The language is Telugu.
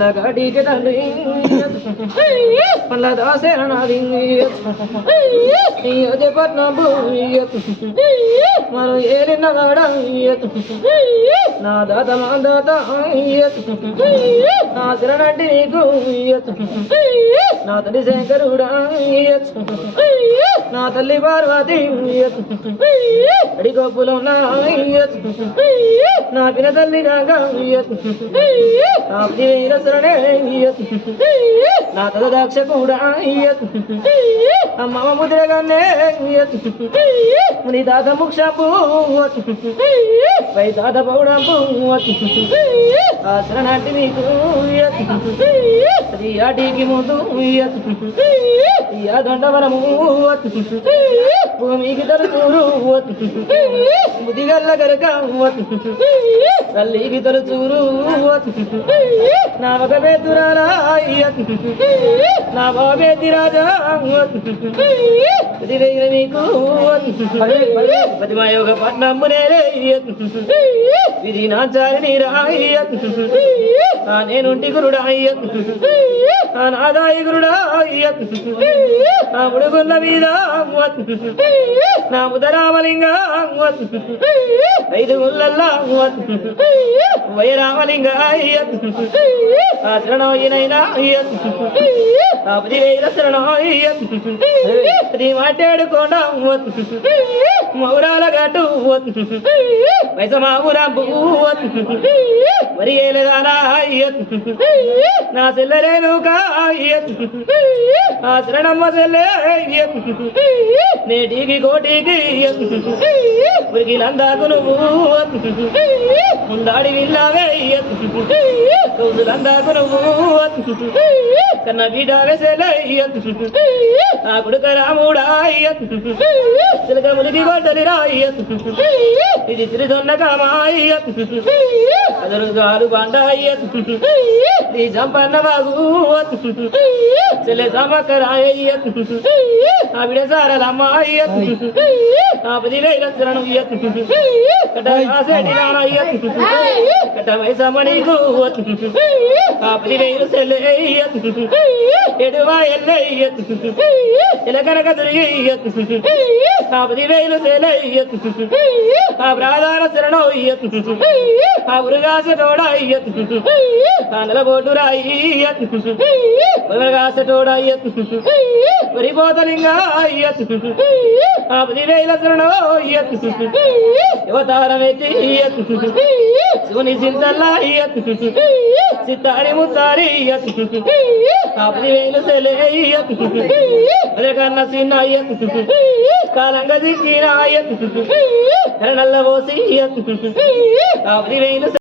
గాడికి తండ్రి మళ్ళా దాసేనాది పట్నం మనం ఏలిన గాడ నా దాత మా దాత నా శరణంటి నీకు నా తల్లి శంకరుడా నా తల్లి పార్వతి అడిగొప్పులో నా పిన తల్లి కాగా నా వీర శరణే నా తల దాక్ష కూడా అమ్మ ముద్రగానే ముని దాత ముక్షపు పై దాత పౌడపు ఆ శరణాటి నీకు అది ఆటికి ముందు దండవరము భూమికి తలుచూరు ముదిగల్ల గరక తల్లికి తలుచూరు నా ఒక బేతురాలా నా బాబేతి రాజా నీకు పతిమాయోగ పట్నమ్మునే ఇది నా చారిని రాయ్య నేనుంటి గురుడా నాదాయి గురుడా నా ముడుగున్న మీద నా ముదరామలింగ 5 గుళ్ళల్లా వైరామలింగ శరణోయినైనా శరణోయి మాట్లాడుకోండ మౌరాల గట్టు వైసమావురా మరి ఏలేదానా నా సెల్లలేను ఆ శరణమ్మ సెల్లే నేటికి కోటికి ఉరికిలందాకు నువ్వు ముందాడి విల్లావే కౌసులందాకు నువ్వు కన్న బిడ్డ వెసలే ఆ కొడుక రాముడా చిలక ములికి గొడ్డలి రాయ ఇది తిరిదొన్న కామాయ అదరుగాలు బండాయ ఈ జంపన్న బాగు చెల్లె సమకరాయ ఆవిడ సారలమ్మాయ ఆ 10,000 శరణు కటసేటి రాయ కటమై సమణికు ఆ 10,000 సెల్లె ఎడువా ఎల్లయ్య ఎలకనక తిరిగి ఆ 10,000 సెల్లె ఆ ప్రాధాన శరణోయ్య ఆ ఉరుగాస తోడాయ్య ఆ నలబోటు రాయి ఉరుగాస తోడాయ్య వరిపోతలింగాయ్య ఆ 10,000 శరణోయ్య యువతారమెత్తి శివుని చింతల్లాయ్య సితారి ముత్తారియ్య ఆ 10,000 సెలయ్య కన్న సిన్నాయ్య కాలంగా దిక్కినాయ్య నల్ల పోసి ఆ 10,000